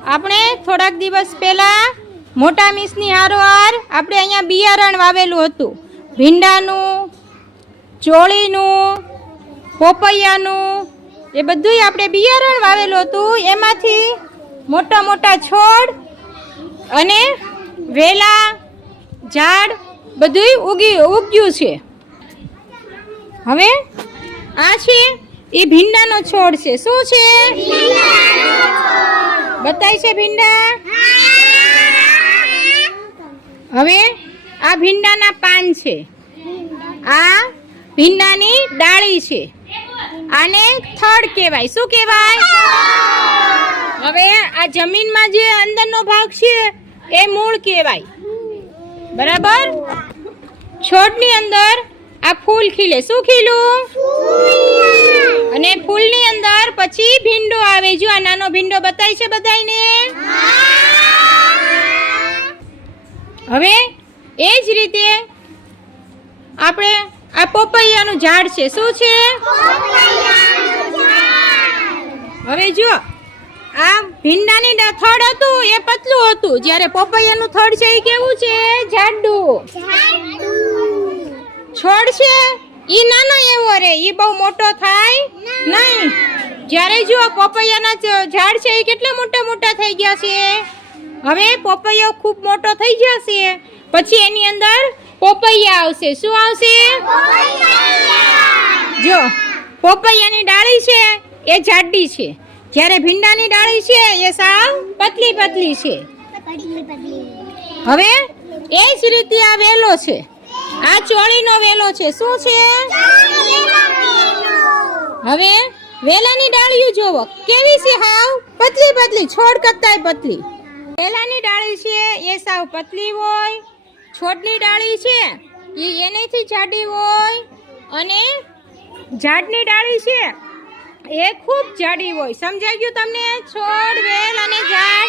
આપણે થોડાક દિવસ પહેલા મોટા મિસની હારોહાર આપણે અહીંયા બિયારણ વાવેલું હતું. ભીંડાનું, ચોળીનું, પોપૈયાનું, એ બધુંય આપણે બિયારણ વાવેલું હતું. એમાંથી મોટા મોટા છોડ અને વેલા ઝાડ બધુંય ઉગ્યું છે. હવે આ છે એ ભીંડાનો છોડ છે. શું છે? બતાય છે ભીંડા. હવે આ ભીંડાના પાન છે, આ ભીંડાની ડાળી છે. આને થડ કહેવાય. શું કહેવાય? હવે આ જમીનમાં જે અંદરનો ભાગ છે એ મૂળ કહેવાય. બરાબર? છોડની અંદર આ ફૂલ ખીલે. શું ખીલું? અને ફૂલની અંદર પછી ભીંડો આવે. જો આ નાનો ભીંડો બતાય છે બધાયને. હવે એ જ રીતે આપણે આ પોપૈયાનું ઝાડ છે. શું છે? હવે જો આ ભીંડાની થડ હતું એ પતલું હતું, જ્યારે પોપૈયાનું થડ છે એ કેવું છે? જાડું. છોડ છે ઈ નાનો એવો રે, ઈ બહુ મોટો થાય નહીં. જ્યારે જો પોપૈયાના ઝાડ છે એ કેટલા મોટા મોટા થઈ ગયા છે. હવે પોપૈયો ખૂબ મોટો થઈ જશે પછી એની અંદર પોપૈયા આવશે. શું આવશે? જો પોપૈયાની ડાળી છે એ જાડી છે, જ્યારે ભીંડાની ડાળી છે એ સાવ પતલી પતલી છે. હવે એ જ રીતે આ વેલો છે, આ ચોળીનો વેલો છે. શું છે? હવે વેલાની ડાળીઓ જોવો કેવી છે, હાવ પતલી પતલી, છોડ કરતાંય પતલી. વેલાની ડાળી છે એ સાવ પતલી હોય, છોડની ડાળી છે એ એનેથી જાડી હોય, અને ઝાડની ડાળી છે એ ખૂબ જાડી હોય. સમજાઈ ગયું તમને? છોડ, વેલ અને ઝાડ